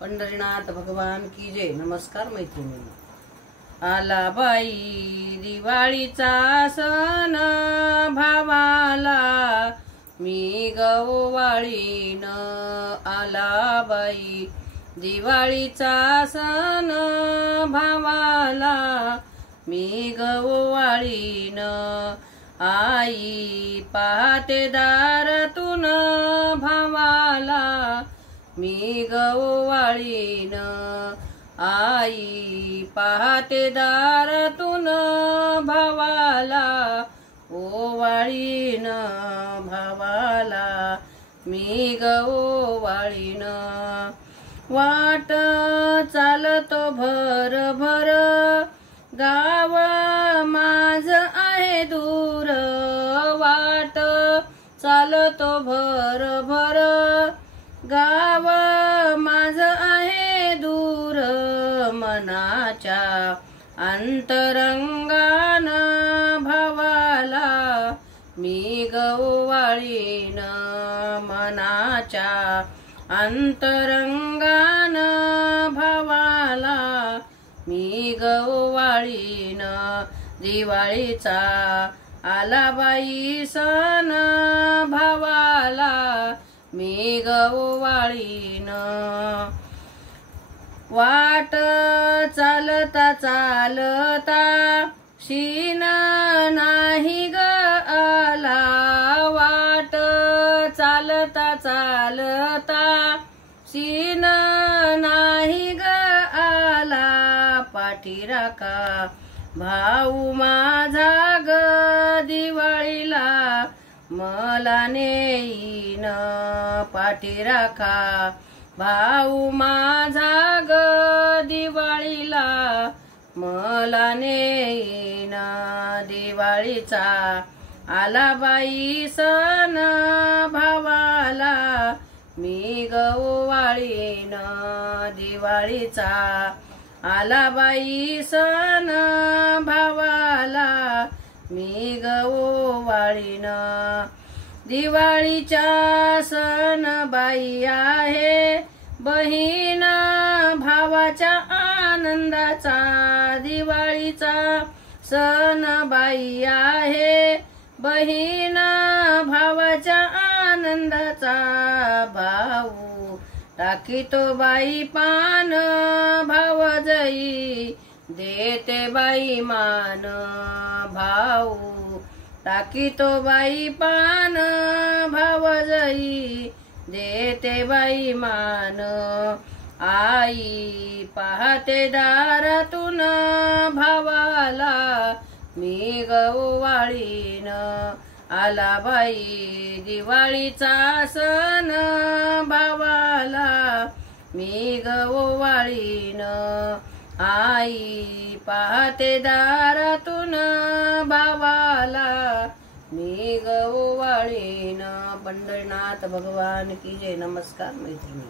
पंढरीनाथ भगवान की जय। नमस्कार मैत्रिणींनो, आला बाई दिवाळीचा सण भावाला मी गववाळीन। आला बाई दिवाळीचा सण भावाला मी गववाळीन। आई पाहते दारातून भावाला मी गववाळीन। आई पाहते दारातून भावाला ओवाळीन। भावाला मी गववाळीन। वाट चालतो भर भर गाव माझ आहे दूर। वाट चालतो भर भर गाव माझ आहे दूर। मनाच्या अंतरंगान भावाला मी गववाळीन। मनाच्या अंतरंगान भावाला मी गववाळीन। दिवाळीचा आला बाई सण भावाला मी गववाळीन। वाट चालता चालता शीन नाही ग आला। वाट चालता चालता शीन नाही ग आला। पाठीराखा भाऊ माझा ग दिवाळीला मला नेईन। पाठीराखा भाऊ माझा ग दिवाळीला मला नेईन। दिवाळीचा आला बाई सण भावाला मी गववाळीन। दिवाळीचा आला बाई सण भावाला मी गववाळीन। दिवाळीच्या सण बाई आहे बहीण भावाच्या आनंदाचा। दिवाळीचा सण बाई आहे बहीण भावाच्या आनंदाचा। भाऊ टाकीतो बाई पान भावजई देते बाई मान। भाऊ टाकीतो बाई पान भावजई देते बाई मान। आई पाहते दारातून भावाला मी गववाळीन। आला बाई दिवाळीचा सण भावाला मी गववाळीन। आई पाहते दारातून भावाला मी गववाळीन। पंढरीनाथ भगवान की जय। नमस्कार मैत्रिणी।